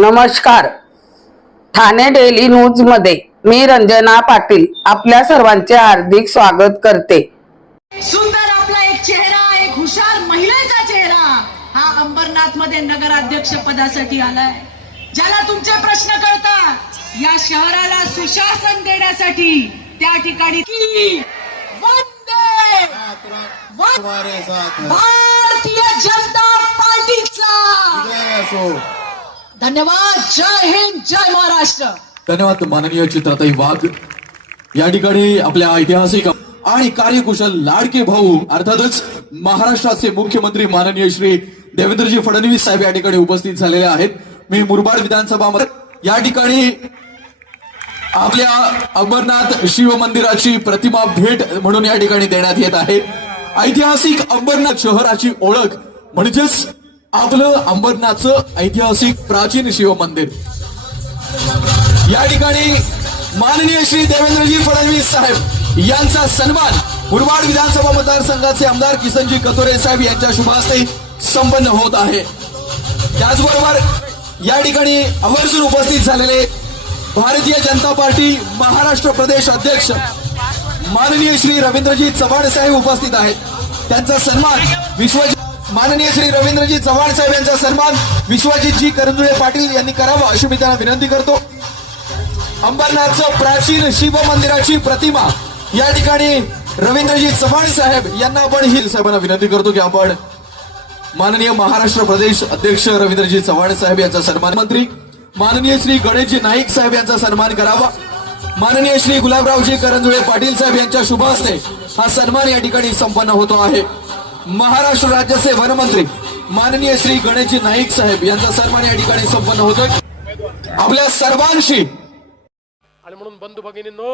नमस्कार. ठाणे डेली न्यूजमध्ये मी रंजना पाटील आपल्या सर्वांचे हार्दिक स्वागत करते. सुंदर आपला एक चेहरा एक हुशार महिलेचा चेहरा हा अंबरनाथमध्ये नगराध्यक्ष पदासाठी आलाय. ज्याला तुमचे प्रश्न कळतात या शहराला सुशासन देण्यासाठी त्या ठिकाणी भारतीय जनता पार्टीचा. जय असो. धन्यवाद जय हिंद जय महाराष्ट्र. धन्यवाद माननीय चित्रताई वाघ. या ठिकाणी आपल्या ऐतिहासिक आणि कार्यकुशल लाडके भाऊ अर्थातच महाराष्ट्राचे मुख्यमंत्री माननीय श्री देवेंद्रजी फडणवीस साहेब या ठिकाणी उपस्थित झालेले आहेत. मी मुरबाड विधानसभा या ठिकाणी आपल्या अंबरनाथ शिव मंदिराची प्रतिमा भेट म्हणून या ठिकाणी देण्यात येत आहे. ऐतिहासिक अंबरनाथ शहराची ओळख म्हणजेच आपलं अंबरनाथचं ऐतिहासिक प्राचीन शिव मंदिर या ठिकाणी माननीय श्री देवेंद्रजी फडणवीस साहेब यांचा सन्मान मुरबाड विधानसभा मतदारसंघाचे आमदार किसनजी कतोरे साहेब यांच्या शुभास्ते संपन्न होत आहे. त्याचबरोबर या ठिकाणी आवर्जून उपस्थित झालेले भारतीय जनता पार्टी महाराष्ट्र प्रदेश अध्यक्ष माननीय श्री रवींद्रजी चव्हाण साहेब उपस्थित आहेत. त्यांचा सन्मान विश्व माननीय श्री रवींद्रजी चव्हाण साहेब यांचा सन्मान विश्वजितजी करंजुळे पाटील यांनी करावा अशी मी त्यांना विनंती करतो. अंबरनाथचं प्राचीन शिव मंदिराची प्रतिमा या ठिकाणी रवींद्रजी चव्हाण साहेब यांना आपण ही साहेबांना विनंती करतो की आपण माननीय महाराष्ट्र प्रदेश अध्यक्ष रवींद्रजी चव्हाण साहेब यांचा सन्मान मंत्री माननीय श्री गणेशजी नाईक साहेब यांचा सन्मान करावा. माननीय श्री गुलाबरावजी करंजुळे पाटील साहेब यांच्या शुभ हस्ते हा सन्मान या ठिकाणी संपन्न होतो आहे. महाराष्ट्र राज्याचे वनमंत्री माननीय श्री गणेशजी नाईक साहेब यांचा सन्मान या ठिकाणी संपन्न होतोय. आपल्या सर्वांशी आणि म्हणून बंधू भगिनींनो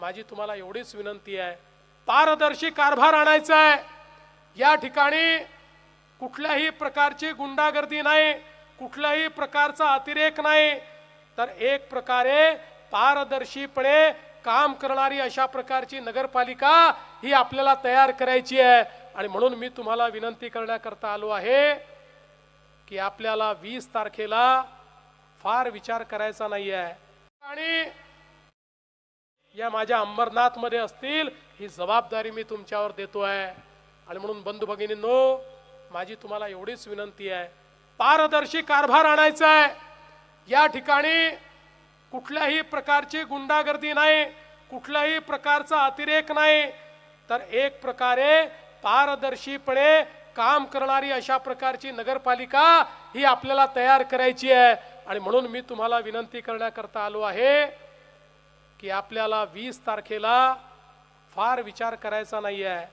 माझी तुम्हाला एवढीच विनंती आहे. पारदर्शी कारभार आणायचा आहे या ठिकाणी कुठल्याही प्रकारची गुंडागर्दी नाही कुठल्याही प्रकारचा अतिरेक नाही. तर एक प्रकारे पारदर्शीपणे काम करणारी अशा प्रकारची नगरपालिका ही आपल्याला तयार करायची आहे. आणि म्हणून मी तुम्हाला विनंती करण्याकरता आलो आहे की आपल्याला वीस तारखेला फार विचार करायचा नाही आहे आणि या माझ्या अंबरनाथमध्ये असतील ही जबाबदारी मी तुमच्यावर देतो आहे आणि म्हणून बंधू भगिनींनो माझी तुम्हाला एवढीच विनंती आहे. पारदर्शी कारभार आणायचा आहे. या ठिकाणी कुठल्याही प्रकारची गुंडागर्दी नाही कुठल्याही प्रकारचा अतिरेक नाही. तर एक प्रकारे पारदर्शीपणे काम करणारी अशा प्रकारची नगरपालिका ही आपल्याला तयार करायची आहे. आणि म्हणून मी तुम्हाला विनंती करण्याकरता आलो आहे की आपल्याला वीस तारखेला फार विचार करायचा नाही आहे